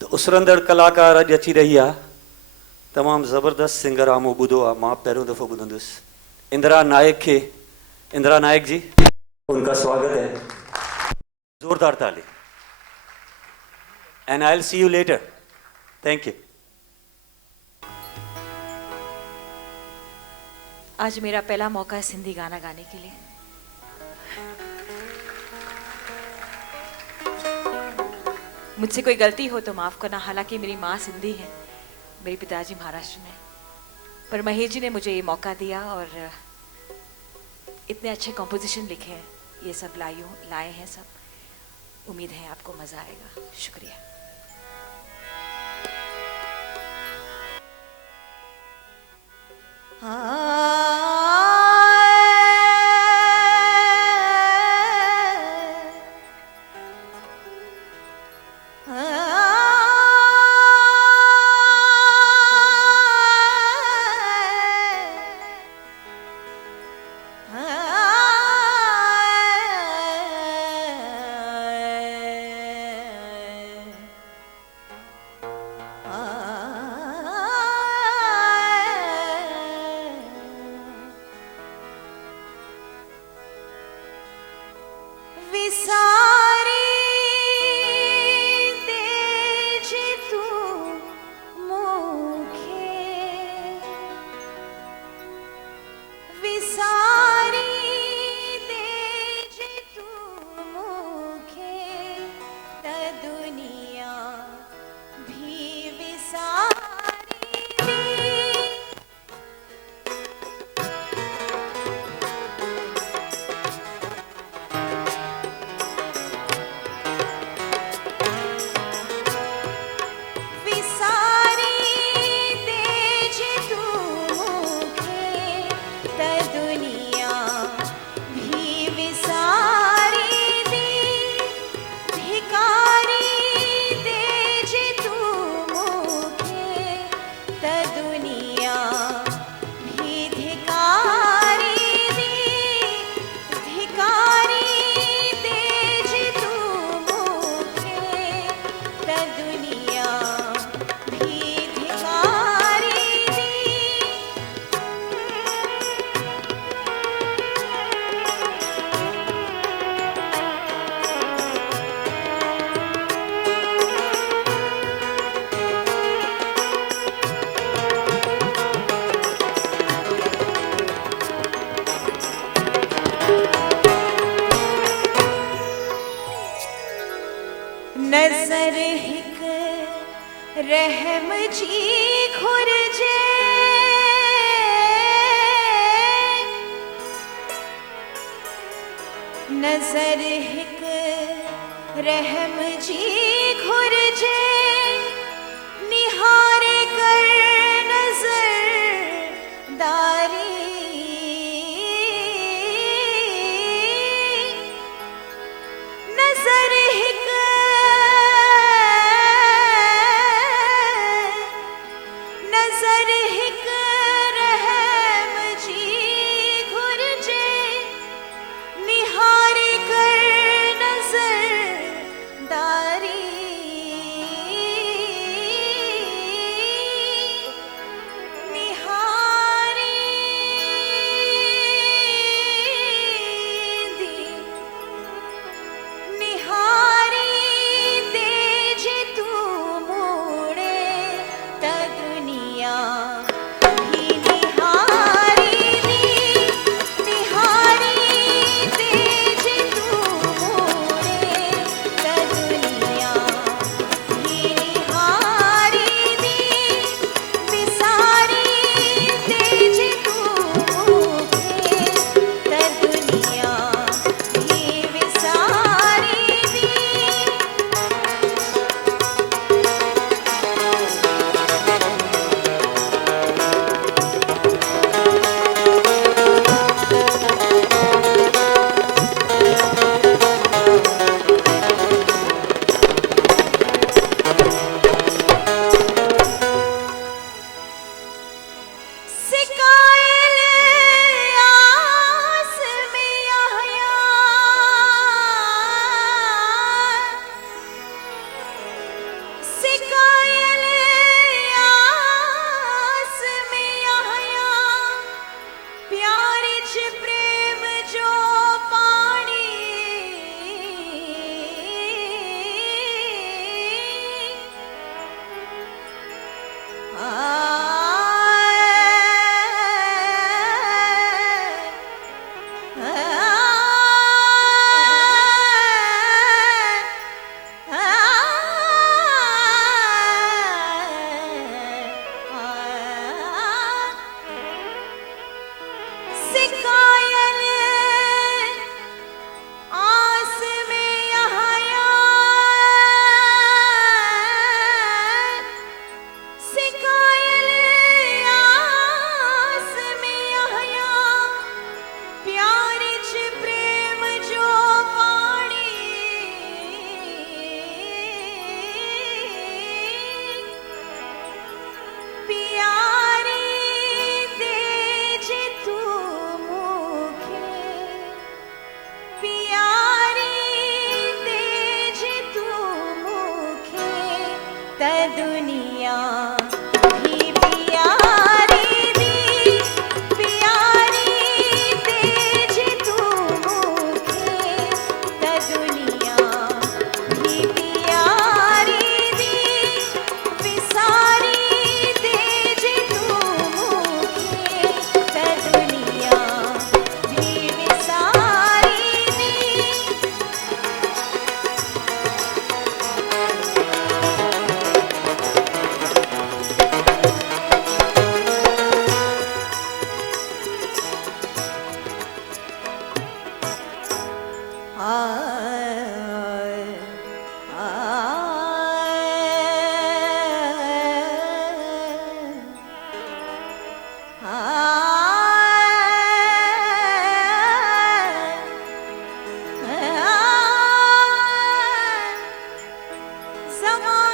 तो उसरंदड़ कलाकार अॼु अची रही आहे, तमामु ज़बरदस्त सिंगर आहे। मूं ॿुधो आहे, मां पहिरियों दफ़ो ॿुधंदुसि। इंदिरा नायक खे, इंदिरा नायक जी, उनका स्वागत है, जोरदार ताली। And I will see you later. Thank you. आज मेरा पहला मौका है सिंधी गाना गाने के लिए। मुझसे कोई गलती हो तो माफ़ करना। हालांकि मेरी माँ सिंधी है, मेरे पिताजी महाराष्ट्र में, पर महेश जी ने मुझे ये मौका दिया और इतने अच्छे कॉम्पोजिशन लिखे हैं, ये सब लाए हैं सब। उम्मीद है आपको मज़ा आएगा। शुक्रिया। नजर हिक रहम जी घुरजे, नजर हिक रहम जी घुरजे, निहारे कर नजरदारी, नजर हिक रहम जी घुरजे, निहारे कर नजरदारी। त दुनिया भी प्यारी दी प्यारी तेज तू मुखे त दुनिया भी प्यारी दी विसारी तेज तू मुखे त दुनिया भी विसारी दी Zaman